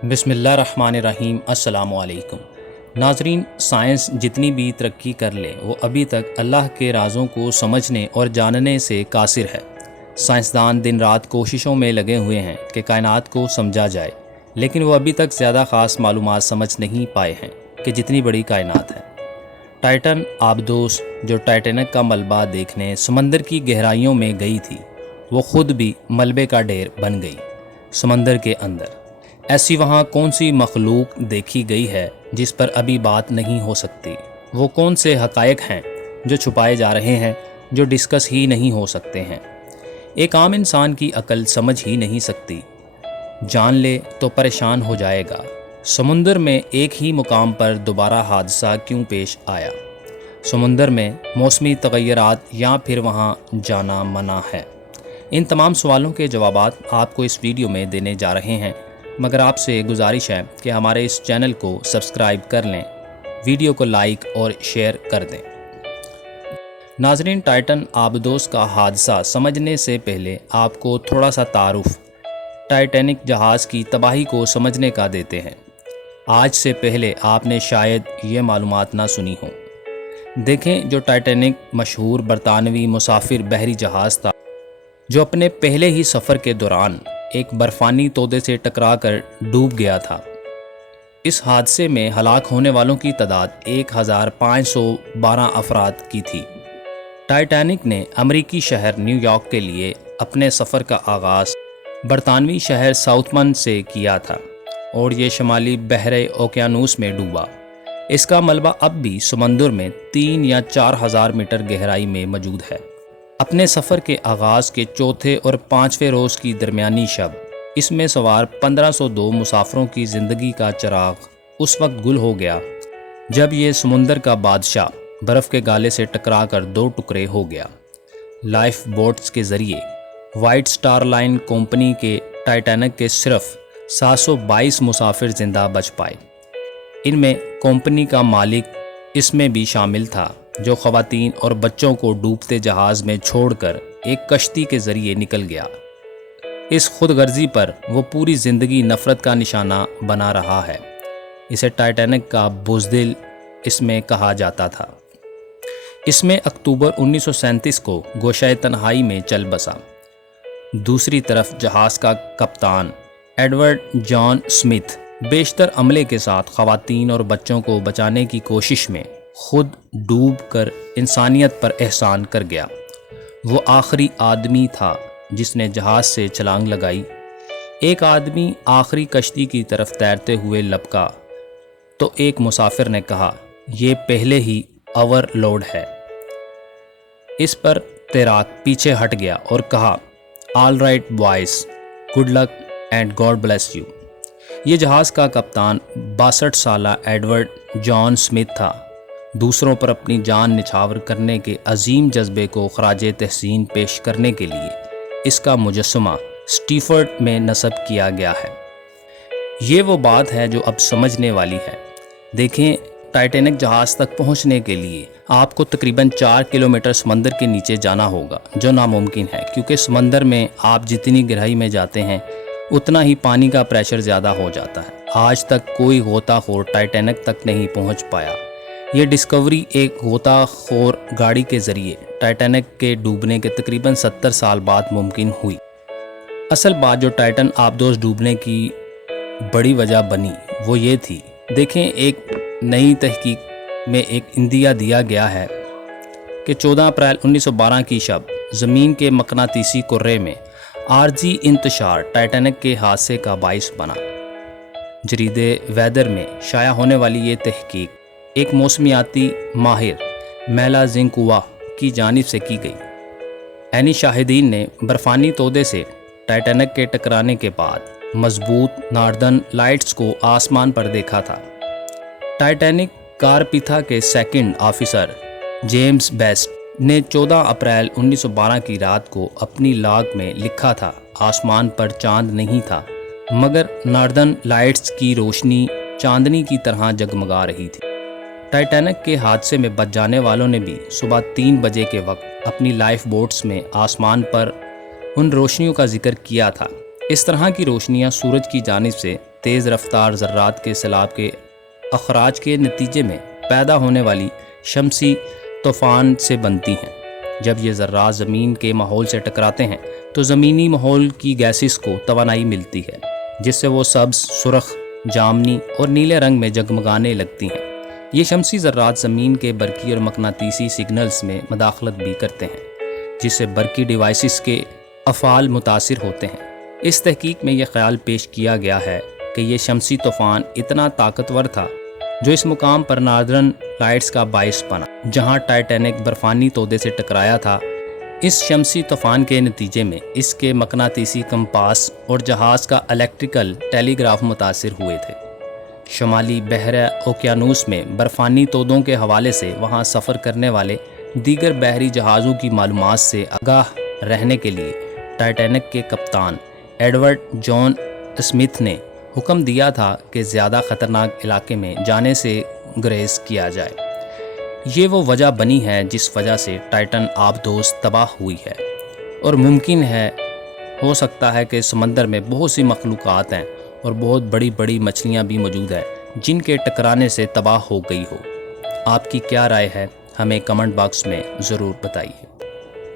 بسم اللہ الرحمن الرحیم۔ السلام علیکم ناظرین، سائنس جتنی بھی ترقی کر لے وہ ابھی تک اللہ کے رازوں کو سمجھنے اور جاننے سے قاصر ہے۔ سائنسدان دن رات کوششوں میں لگے ہوئے ہیں کہ کائنات کو سمجھا جائے، لیکن وہ ابھی تک زیادہ خاص معلومات سمجھ نہیں پائے ہیں کہ جتنی بڑی کائنات ہے۔ ٹائٹن آبدوس جو ٹائٹینک کا ملبہ دیکھنے سمندر کی گہرائیوں میں گئی تھی، وہ خود بھی ملبے کا ڈھیر بن گئی سمندر کے اندر۔ ایسی وہاں کون سی مخلوق دیکھی گئی ہے جس پر ابھی بات نہیں ہو سکتی؟ وہ کون سے حقائق ہیں جو چھپائے جا رہے ہیں، جو ڈسکس ہی نہیں ہو سکتے ہیں؟ ایک عام انسان کی عقل سمجھ ہی نہیں سکتی، جان لے تو پریشان ہو جائے گا۔ سمندر میں ایک ہی مقام پر دوبارہ حادثہ کیوں پیش آیا؟ سمندر میں موسمی تغیرات یا پھر وہاں جانا منع ہے؟ ان تمام سوالوں کے جوابات آپ کو اس ویڈیو میں دینے جا رہے ہیں، مگر آپ سے گزارش ہے کہ ہمارے اس چینل کو سبسکرائب کر لیں، ویڈیو کو لائک اور شیئر کر دیں۔ ناظرین، ٹائٹن آبدوس کا حادثہ سمجھنے سے پہلے آپ کو تھوڑا سا تعارف ٹائٹینک جہاز کی تباہی کو سمجھنے کا دیتے ہیں۔ آج سے پہلے آپ نے شاید یہ معلومات نہ سنی ہوں۔ دیکھیں، جو ٹائٹینک مشہور برطانوی مسافر بحری جہاز تھا جو اپنے پہلے ہی سفر کے دوران ایک برفانی تودے سے ٹکرا کر ڈوب گیا تھا۔ اس حادثے میں ہلاک ہونے والوں کی تعداد 1512 افراد کی تھی۔ ٹائٹینک نے امریکی شہر نیو یارک کے لیے اپنے سفر کا آغاز برطانوی شہر ساؤتھمن سے کیا تھا اور یہ شمالی بحر اوقیانوس میں ڈوبا۔ اس کا ملبہ اب بھی سمندر میں 3 یا 4 ہزار میٹر گہرائی میں موجود ہے۔ اپنے سفر کے آغاز کے چوتھے اور 5ویں روز کی درمیانی شب، اس میں سوار 1502 مسافروں کی زندگی کا چراغ اس وقت گل ہو گیا جب یہ سمندر کا بادشاہ برف کے گالے سے ٹکرا کر 2 ٹکڑے ہو گیا۔ لائف بوٹس کے ذریعے وائٹ سٹار لائن کمپنی کے ٹائٹینک کے صرف 722 مسافر زندہ بچ پائے۔ ان میں کمپنی کا مالک اس میں بھی شامل تھا، جو خواتین اور بچوں کو ڈوبتے جہاز میں چھوڑ کر ایک کشتی کے ذریعے نکل گیا۔ اس خود غرضی پر وہ پوری زندگی نفرت کا نشانہ بنا رہا ہے۔ اسے ٹائٹینک کا بزدل اس میں کہا جاتا تھا۔ اس میں اکتوبر 1937 کو گوشۂ تنہائی میں چل بسا۔ دوسری طرف جہاز کا کپتان ایڈورڈ جان اسمتھ بیشتر عملے کے ساتھ خواتین اور بچوں کو بچانے کی کوشش میں خود ڈوب کر انسانیت پر احسان کر گیا۔ وہ آخری آدمی تھا جس نے جہاز سے چھلانگ لگائی۔ ایک آدمی آخری کشتی کی طرف تیرتے ہوئے لپکا تو ایک مسافر نے کہا، یہ پہلے ہی اوور لوڈ ہے۔ اس پر تیراک پیچھے ہٹ گیا اور کہا، all right boys, good luck and God bless you. یہ جہاز کا کپتان 62 سالہ ایڈورڈ جان اسمتھ تھا۔ دوسروں پر اپنی جان نچھاور کرنے کے عظیم جذبے کو خراج تحسین پیش کرنے کے لیے اس کا مجسمہ اسٹیفرڈ میں نصب کیا گیا ہے۔ یہ وہ بات ہے جو اب سمجھنے والی ہے۔ دیکھیں، ٹائٹینک جہاز تک پہنچنے کے لیے آپ کو تقریباً 4 کلومیٹر سمندر کے نیچے جانا ہوگا، جو ناممکن ہے، کیونکہ سمندر میں آپ جتنی گہرائی میں جاتے ہیں اتنا ہی پانی کا پریشر زیادہ ہو جاتا ہے۔ آج تک کوئی غوطہ خور ٹائٹینک تک نہیں پہنچ پایا۔ یہ ڈسکوری ایک غوطہ خور گاڑی کے ذریعے ٹائٹینک کے ڈوبنے کے تقریباً 70 سال بعد ممکن ہوئی۔ اصل بات جو ٹائٹن آبدوس ڈوبنے کی بڑی وجہ بنی وہ یہ تھی۔ دیکھیں، ایک نئی تحقیق میں ایک اندیا دیا گیا ہے کہ 14 اپریل 1912 کی شب زمین کے مقناطیسی کرے میں عارضی انتشار ٹائٹینک کے حادثے کا باعث بنا۔ جریدے ویدر میں شائع ہونے والی یہ تحقیق ایک موسمیاتی ماہر میلا زنکوا کی جانب سے کی گئی۔ عینی شاہدین نے برفانی تودے سے ٹائٹینک کے ٹکرانے کے بعد مضبوط ناردرن لائٹس کو آسمان پر دیکھا تھا۔ ٹائٹینک کارپیتھا کے سیکنڈ آفیسر جیمز بیسٹ نے 14 اپریل 1912 کی رات کو اپنی لاگ میں لکھا تھا، آسمان پر چاند نہیں تھا، مگر ناردرن لائٹس کی روشنی چاندنی کی طرح جگمگا رہی تھی۔ ٹائٹینک کے حادثے میں بچ جانے والوں نے بھی صبح 3 بجے کے وقت اپنی لائف بوٹس میں آسمان پر ان روشنیوں کا ذکر کیا تھا۔ اس طرح کی روشنیاں سورج کی جانب سے تیز رفتار ذرات کے سیلاب کے اخراج کے نتیجے میں پیدا ہونے والی شمسی طوفان سے بنتی ہیں۔ جب یہ ذرات زمین کے ماحول سے ٹکراتے ہیں تو زمینی ماحول کی گیسز کو توانائی ملتی ہے، جس سے وہ سبز، سرخ، جامنی اور نیلے رنگ میں جگمگانے لگتی ہیں۔ یہ شمسی ذرات زمین کے برقی اور مقناطیسی سگنلز میں مداخلت بھی کرتے ہیں، جس سے برقی ڈیوائسز کے افعال متاثر ہوتے ہیں۔ اس تحقیق میں یہ خیال پیش کیا گیا ہے کہ یہ شمسی طوفان اتنا طاقتور تھا جو اس مقام پر ناردرن لائٹس کا باعث بنا، جہاں ٹائٹینک برفانی تودے سے ٹکرایا تھا۔ اس شمسی طوفان کے نتیجے میں اس کے مقناطیسی کمپاس اور جہاز کا الیکٹریکل ٹیلی گراف متاثر ہوئے تھے۔ شمالی بحیرہ اوقیانوس میں برفانی تودوں کے حوالے سے وہاں سفر کرنے والے دیگر بحری جہازوں کی معلومات سے آگاہ رہنے کے لیے ٹائٹینک کے کپتان ایڈورڈ جان اسمتھ نے حکم دیا تھا کہ زیادہ خطرناک علاقے میں جانے سے گریز کیا جائے۔ یہ وہ وجہ بنی ہے جس وجہ سے ٹائٹن آبدوز تباہ ہوئی ہے، اور ممکن ہے ہو سکتا ہے کہ سمندر میں بہت سی مخلوقات ہیں اور بہت بڑی بڑی مچھلیاں بھی موجود ہیں جن کے ٹکرانے سے تباہ ہو گئی ہو۔ آپ کی کیا رائے ہے؟ ہمیں کمنٹ باکس میں ضرور بتائیے۔